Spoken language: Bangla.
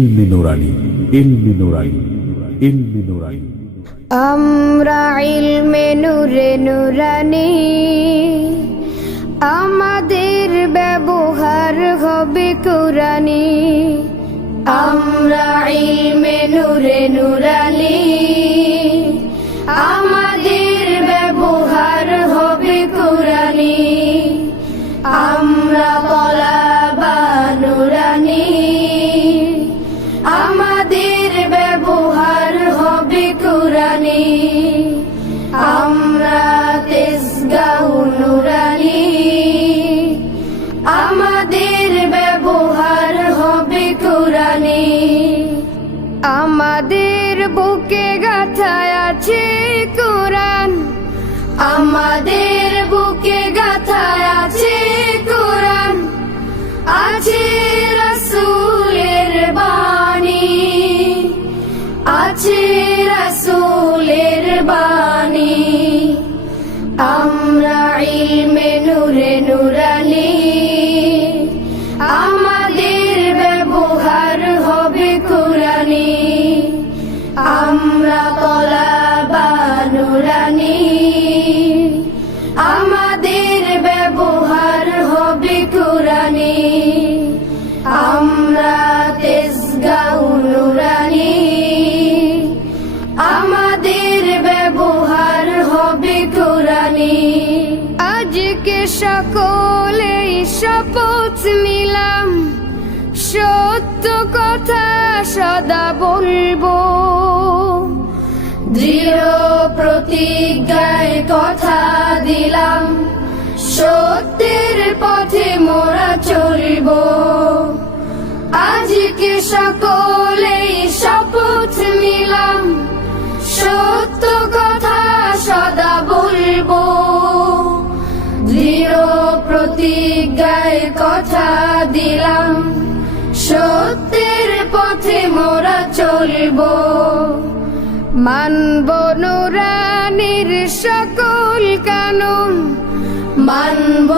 ইলমে নুরানি, ইলমে আমরা ইলমে নূরে নুরানি, আমাদের ব্যবহার হবে কুরানি আমরা ইলমে নূরে নুরানি। কুরানি আমরা তেজগাঁও নুরানি। আমাদের ব্যবহার হবে কুরানি আমাদের আমরা তলাবা নুরানি আমাদের ব্যবহার হবে কুরানি আমরা তেজগাঁও নুরানি। আমাদের ব্যবহার হবে কুরানি আজকে সকলে শপথ নিলাম। সত্য কথা সদা বলব। প্রতিজ্ঞায় কথা দিলাম। সত্যের পথে মোরা চলব। আজকে সকলেই শপথ নিলাম। সত্য কথা সদা বলব। দৃঢ় প্রতিজ্ঞায় কথা দিলাম। সত্যের পথে মোরা চলবো। মানব নুরানির সকল কানুন মানব